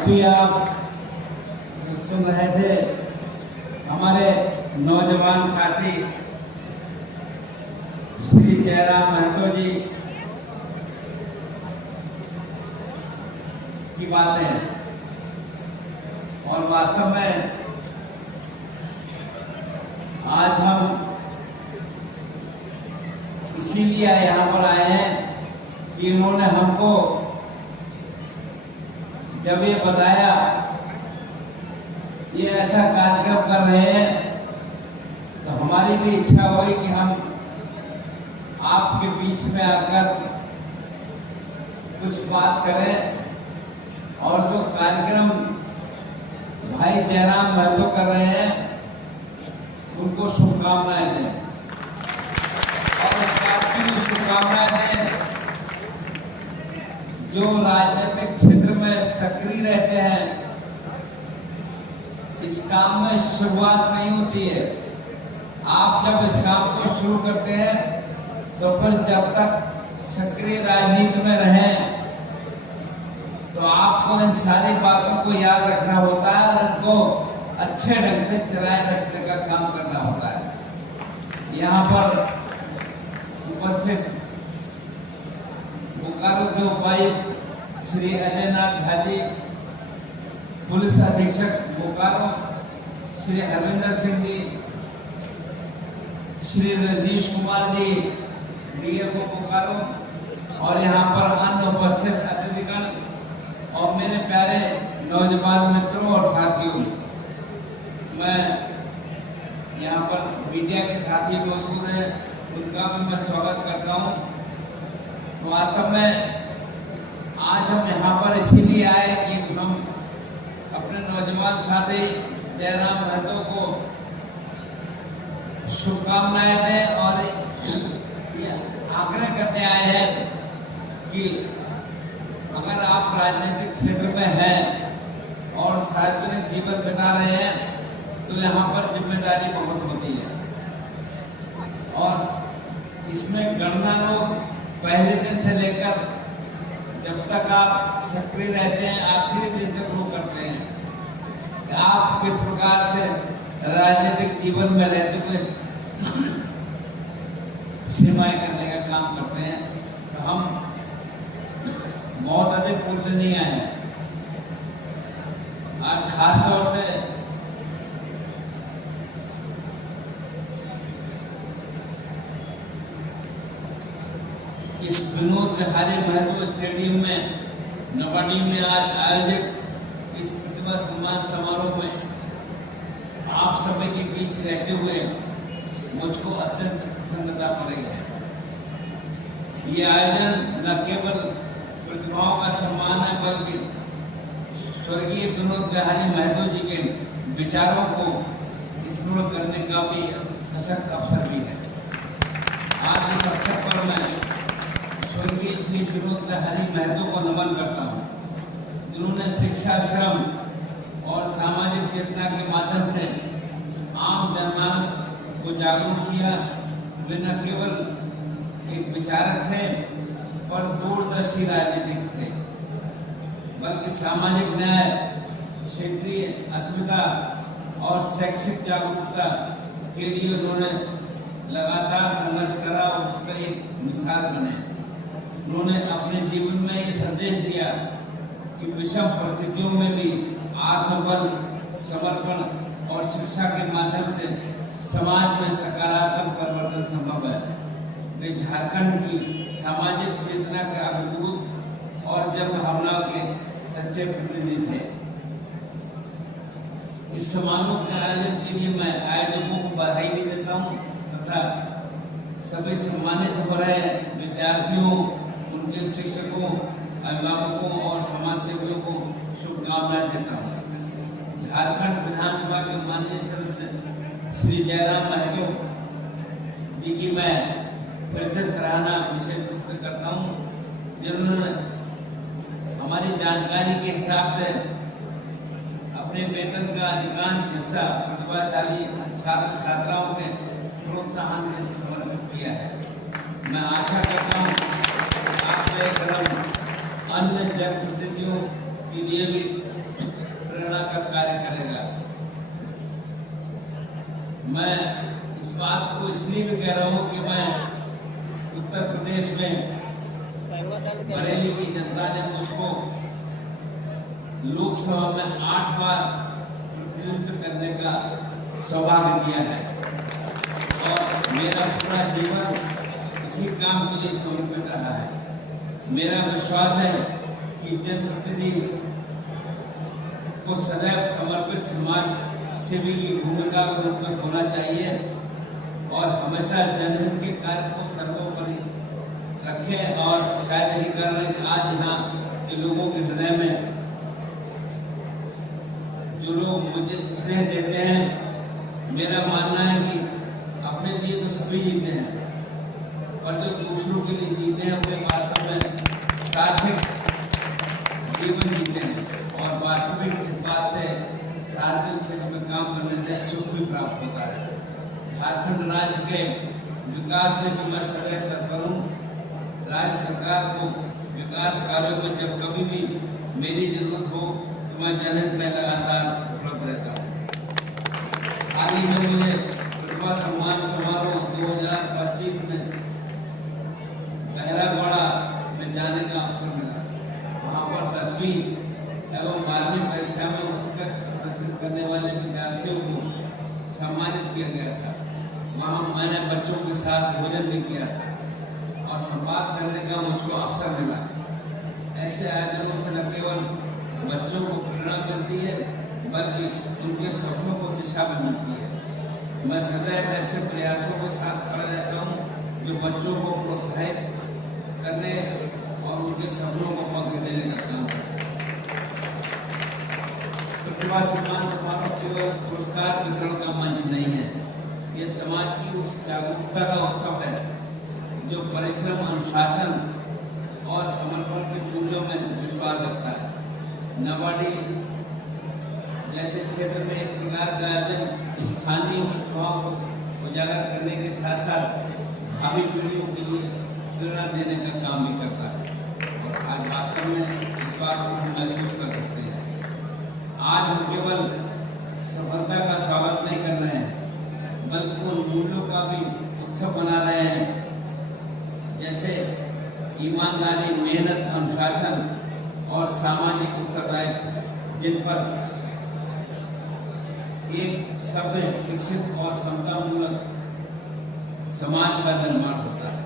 अभी आप सुन रहे थे हमारे नौजवान साथी श्री जयराम महतो जी की बातें, और वास्तव में आज हम इसीलिए यहाँ पर आए हैं कि इन्होंने हमको जब ये बताया ये ऐसा कार्यक्रम कर रहे हैं, तो हमारी भी इच्छा हुई कि हम आपके बीच में आकर कुछ बात करें और जो कार्यक्रम भाई जयराम महतो कर रहे हैं उनको शुभकामनाएं दें, और उस बात की भी शुभकामनाएं दें जो राजनीतिक क्षेत्र में सक्रिय रहते हैं। इस काम में शुरुआत नहीं होती है, आप जब इस काम को शुरू करते हैं तो फिर जब तक सक्रिय राजनीति में रहें तो आपको इन सारी बातों को याद रखना होता है और इनको अच्छे ढंग से चलाए रखने का काम करना होता है। यहाँ पर उपस्थित बोकारो के उपायुक्त श्री अजय नाथ झा जी, पुलिस अधीक्षक बोकारो श्री हरविंदर सिंह जी, श्री रजनीश कुमार जी डीएफओ बोकारो, और यहाँ पर अन्य उपस्थित अतिथिगण और मेरे प्यारे नौजवान मित्रों और साथियों, मैं यहाँ पर मीडिया के साथी मौजूद हैं, उनका भी मैं स्वागत करता हूँ। तो वास्तव में आज हम यहाँ पर इसीलिए आए कि हम अपने नौजवान साथी जयराम महतो को शुभकामनाएं दें और आग्रह करने आए हैं कि अगर आप राजनीतिक क्षेत्र में हैं और सार्वजनिक जीवन बिता रहे हैं तो यहाँ पर जिम्मेदारी बहुत होती है, और इसमें गणना लोग पहले दिन से लेकर जब तक आप सक्रिय रहते हैं आखिरी दिन तक वो करते हैं कि आप किस प्रकार से राजनीतिक जीवन में रहते हुए सेवाएं करने का काम करते हैं। तो हम बहुत अधिक बोलने नहीं आए हैं, आज खास तौर से इस विनोद बिहारी महतो स्टेडियम में नवाडी में आज आयोजित इस प्रतिभा सम्मान समारोह में आप सभी के बीच रहते हुए मुझको अत्यंत प्रसन्नता हो रही है। ये आयोजन न केवल प्रतिभाओं का सम्मान है बल्कि स्वर्गीय विनोद बिहारी महतो जी के विचारों को स्मरण करने का भी सशक्त अवसर भी है। आज इस अवसर पर मैं स्वर्गीय श्री विनोद बिहारी महतो को नमन करता हूँ, जिन्होंने शिक्षा, श्रम और सामाजिक चेतना के माध्यम से आम जनमानस को जागरूक किया। वे न केवल एक विचारक थे और दूरदर्शी राजनीतिक थे, बल्कि सामाजिक न्याय, क्षेत्रीय अस्मिता और शैक्षिक जागरूकता के लिए उन्होंने लगातार संघर्ष करा और उसका एक मिसाल बने। उन्होंने अपने जीवन में ये संदेश दिया कि विषम परिस्थितियों में भी आत्मबल, समर्पण और शिक्षा के माध्यम से समाज में सकारात्मक परिवर्तन संभव है। वे झारखंड की सामाजिक चेतना के अग्रदूत और जन भावनाओं के सच्चे प्रतिनिधि थे। इस समारोह के आयोजन के लिए मैं आयोजकों को बधाई भी देता हूँ तथा सभी सम्मानित हो रहे विद्यार्थियों, उनके शिक्षकों, अभिभावकों और समाज सेवियों को शुभकामनाएं देता हूँ। झारखंड विधानसभा के माननीय सदस्य श्री जयराम महतो जी की मैं फिर से सराहना विशेष रूप से करता हूँ, जिन्होंने हमारी जानकारी के हिसाब से अपने वेतन का अधिकांश हिस्सा प्रतिभाशाली छात्र छात्राओं के प्रोत्साहन हेतु समर्पित किया है। मैं आशा करता हूँ आपके कदम अन्य जनप्रतिनिधियों के लिए भी इसलिए भी कह रहा हूँ कि मैं उत्तर प्रदेश में बरेली की जनता ने मुझको लोकसभा में 8 बार प्रतिनिधित्व करने का सौभाग्य दिया है और मेरा पूरा जीवन इसी काम के लिए समर्पित रहा है। मेरा विश्वास है कि जनप्रतिनिधि को सदैव समर्पित समाज सेवी की भूमिका के रूप में होना चाहिए और हमेशा जनहित के कार्य को सर्वोपरि रखें। और शायद यही कारण है कि आज यहाँ के लोगों के हृदय में जो लोग मुझे स्नेह देते हैं, मेरा मानना है कि अपने लिए तो सभी जीते हैं, पर जो दूसरों के लिए जीते हैं वे वास्तव में सार्थक जीवन जीते हैं और वास्तविक इस बात से सार्वजनिक क्षेत्र में काम करने से सुख भी प्राप्त होता है। झारखंड राज्य के विकास से भी मैं सदैव तत्पर हूँ। राज्य सरकार को विकास कार्यों में जब कभी भी मेरी जरूरत हो तो मैं जनहित में लगातार उपलब्ध रहता हूँ। हाल ही में मुझे प्रतिभा सम्मान समारोह 2025 में बहरागोड़ा में जाने का अवसर मिला। वहाँ पर 10वीं एवं 12वीं परीक्षा में उत्कृष्ट प्रदर्शन करने वाले विद्यार्थियों को सम्मानित किया गया था। वहाँ मैंने बच्चों के साथ भोजन भी किया था और संवाद करने का मुझको अवसर मिला। ऐसे आयोजनों से न केवल बच्चों को प्रेरणा मिलती है बल्कि उनके सपनों को दिशा भी मिलती है। मैं सदैव ऐसे प्रयासों के साथ खड़ा रहता हूँ जो बच्चों को प्रोत्साहित करने और उनके सपनों को पंख देने का काम करते हैं। प्रतिभा सम्मान समारोह केवल पुरस्कार वितरण का मंच नहीं है, ये समाज की उस जागरूकता का उत्सव है जो परिश्रम, अनुशासन और समर्पण के मूल्यों में विश्वास रखता है। नवाड़ी जैसे क्षेत्र में इस प्रकार का आयोजन स्थानीय प्रतिभाओं को उजागर करने के साथ साथ भावी पीढ़ियों के लिए प्रेरणा देने का काम भी करता है और आज वास्तव में इस बात को हम महसूस कर सकते हैं। आज हम केवल सफलता का स्वागत नहीं कर रहे हैं बल्कि उन मूल्यों का भी उत्सव बना रहे हैं जैसे ईमानदारी, मेहनत, अनुशासन और सामाजिक उत्तरदायित्व, जिन पर एक सभ्य, शिक्षित और समतामूलक समाज का निर्माण होता है।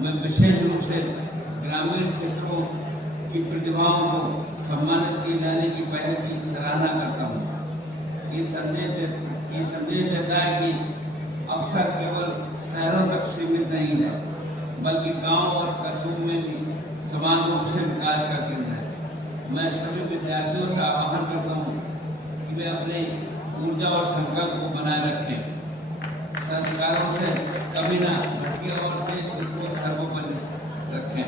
मैं विशेष रूप से ग्रामीण क्षेत्रों की प्रतिभाओं को सम्मानित किए जाने की पहल की सराहना करता हूँ। ये संदेश देता है कि अवसर केवल शहरों तक सीमित नहीं है बल्कि गांव और कस्बों में भी समान रूप से विकास का केंद्र है। मैं सभी विद्यार्थियों से आह्वान करता हूँ कि वे अपने ऊर्जा और संकल्प को बनाए रखें, संस्कारों से कभी ना भटके और देश को सर्वोपरि रखें।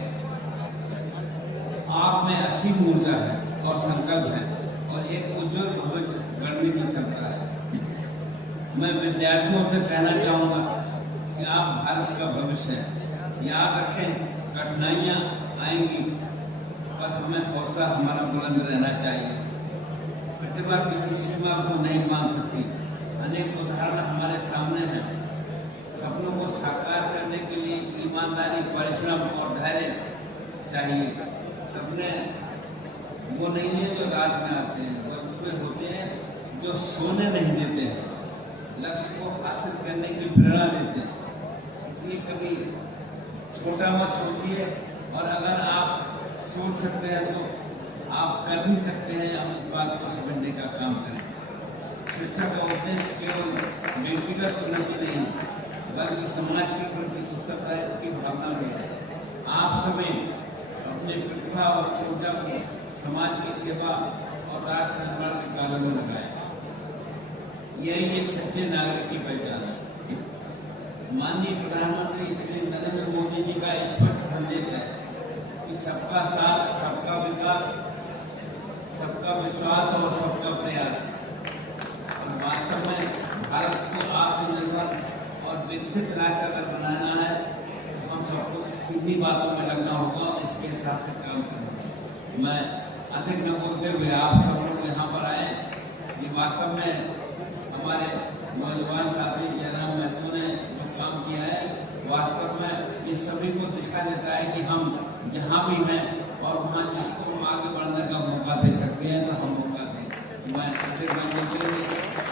आप में असीम ऊर्जा है और संकल्प है और एक उज्जवल भविष्य गढ़ने की क्षमता है। मैं विद्यार्थियों से कहना चाहूँगा कि आप भारत का भविष्य हैं। याद रखें, कठिनाइयाँ आएंगी पर हमें हौसला हमारा बुलंद रहना चाहिए। प्रतिभा किसी सीमा को नहीं मान सकती। अनेक उदाहरण हमारे सामने हैं। सपनों को साकार करने के लिए ईमानदारी, परिश्रम और धैर्य चाहिए। सपने वो नहीं है जो रात में आते हैं, बल्कि वे होते हैं जो सोने नहीं देते हैं, लक्ष्य को हासिल करने की प्रेरणा देते हैं। इसलिए कभी छोटा मत सोचिए और अगर आप सोच सकते हैं तो आप कर भी सकते हैं। हम इस बात को समझने का काम करें। शिक्षा का उद्देश्य केवल व्यक्तिगत उन्नति नहीं बल्कि समाज के प्रति उत्तरदायित्व की भावना भी है। आप सभी अपनी प्रतिभा और ऊर्जा को समाज की सेवा और राष्ट्र निर्माण के कार्यों में लगाएं। यही एक सच्चे नागरिक की पहचान है। माननीय प्रधानमंत्री श्री नरेंद्र मोदी जी का स्पष्ट संदेश है कि सबका साथ, सबका विकास, सबका विश्वास और सबका प्रयास। और वास्तव में भारत को आत्मनिर्भर और विकसित राष्ट्र अगर बनाना है तो हम सबको इन्हीं बातों में लगना होगा और इसके हिसाब से काम करना। मैं अधिक न बोलते हुए आप सब लोग यहाँ पर आए। ये वास्तव में हमारे नौजवान साथी जयराम महतो ने जो ये सभी को दिशा देता है कि हम जहाँ भी हैं और वहाँ जिसको हम आगे बढ़ने का मौका दे सकते हैं तो हम मौका दें। तो मैं फिर मैं बोलते हुए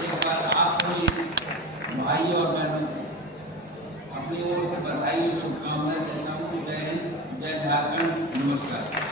एक बार आप सभी भाई और बहनों को अपनी ओर से बधाई और शुभकामनाएं देता हूँ। जय हिंद, जय झारखंड, नमस्कार।